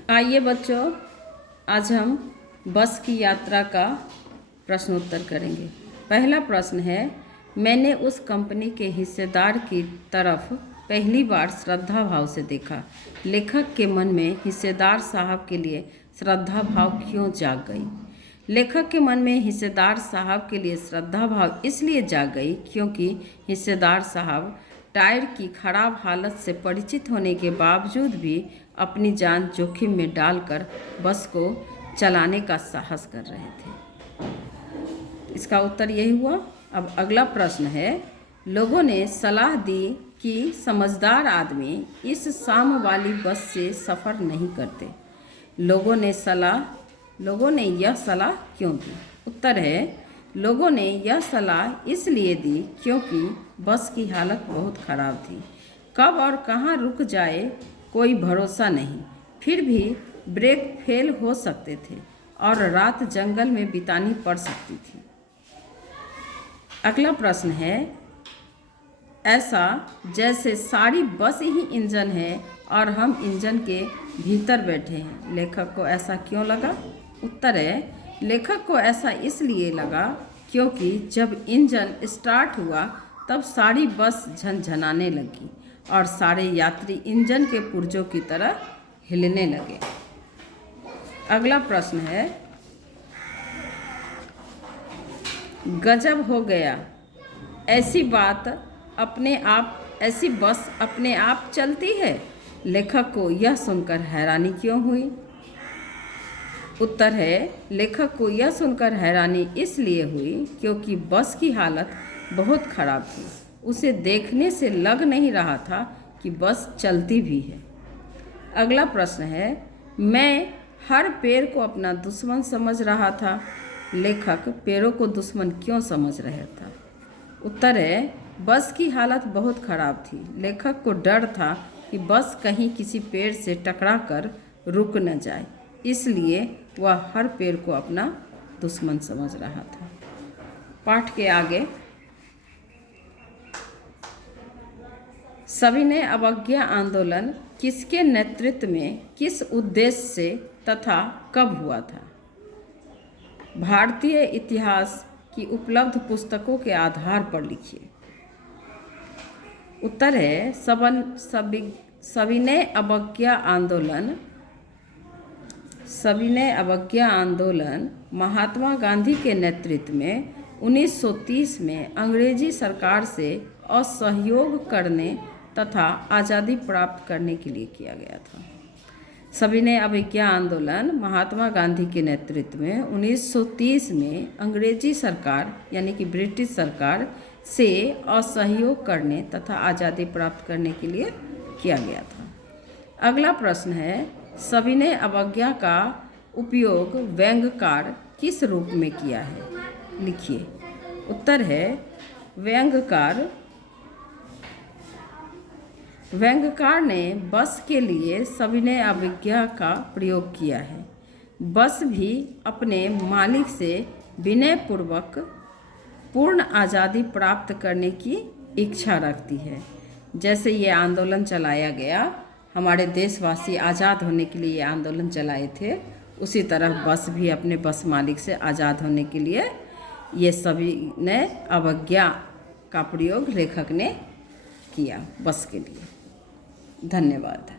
आइए बच्चों, आज हम बस की यात्रा का प्रश्नोत्तर करेंगे। पहला प्रश्न है, मैंने उस कंपनी के हिस्सेदार की तरफ पहली बार श्रद्धा भाव से देखा। लेखक के मन में हिस्सेदार साहब के लिए श्रद्धा भाव क्यों जाग गई? लेखक के मन में हिस्सेदार साहब के लिए श्रद्धा भाव इसलिए जाग गई क्योंकि हिस्सेदार साहब टायर की खराब हालत से परिचित होने के बावजूद भी अपनी जान जोखिम में डालकर बस को चलाने का साहस कर रहे थे। इसका उत्तर यही हुआ। अब अगला प्रश्न है, लोगों ने सलाह दी कि समझदार आदमी इस शाम वाली बस से सफ़र नहीं करते। लोगों ने यह सलाह क्यों दी? उत्तर है, लोगों ने यह सलाह इसलिए दी क्योंकि बस की हालत बहुत ख़राब थी। कब और कहाँ रुक जाए कोई भरोसा नहीं, फिर भी ब्रेक फेल हो सकते थे और रात जंगल में बितानी पड़ सकती थी। अगला प्रश्न है, ऐसा जैसे सारी बस ही इंजन है और हम इंजन के भीतर बैठे हैं। लेखक को ऐसा क्यों लगा? उत्तर है, लेखक को ऐसा इसलिए लगा क्योंकि जब इंजन स्टार्ट हुआ तब सारी बस झनझनाने लगी और सारे यात्री इंजन के पुर्जों की तरह हिलने लगे। अगला प्रश्न है, गजब हो गया, ऐसी बस अपने आप चलती है। लेखक को यह सुनकर हैरानी क्यों हुई? उत्तर है, लेखक को यह सुनकर हैरानी इसलिए हुई क्योंकि बस की हालत बहुत ख़राब थी। उसे देखने से लग नहीं रहा था कि बस चलती भी है। अगला प्रश्न है, मैं हर पेड़ को अपना दुश्मन समझ रहा था। लेखक पेड़ों को दुश्मन क्यों समझ रहा था? उत्तर है, बस की हालत बहुत ख़राब थी। लेखक को डर था कि बस कहीं किसी पेड़ से टकरा कर रुक न जाए, इसलिए वह हर पेड़ को अपना दुश्मन समझ रहा था। पाठ के आगे, सविनय अवज्ञा आंदोलन किसके नेतृत्व में, किस उद्देश्य से तथा कब हुआ था? भारतीय इतिहास की उपलब्ध पुस्तकों के आधार पर लिखिए। उत्तर है, सविनय अवज्ञा आंदोलन महात्मा गांधी के नेतृत्व में 1930 में अंग्रेजी सरकार से असहयोग करने तथा आज़ादी प्राप्त करने के लिए किया गया था। सविनय अवज्ञा आंदोलन महात्मा गांधी के नेतृत्व में 1930 में अंग्रेजी सरकार यानी कि ब्रिटिश सरकार से असहयोग करने तथा आज़ादी प्राप्त करने के लिए किया गया था। अगला प्रश्न है, सविनय अवज्ञा का उपयोग व्यंग्यकार किस रूप में किया है? लिखिए। उत्तर है, व्यंग्यकार ने बस के लिए सविनय अवज्ञा का प्रयोग किया है। बस भी अपने मालिक से विनयपूर्वक पूर्ण आज़ादी प्राप्त करने की इच्छा रखती है। जैसे ये आंदोलन चलाया गया, हमारे देशवासी आज़ाद होने के लिए ये आंदोलन चलाए थे, उसी तरह बस भी अपने बस मालिक से आज़ाद होने के लिए ये सविनय अवज्ञा का प्रयोग लेखक ने किया बस के लिए। धन्यवाद।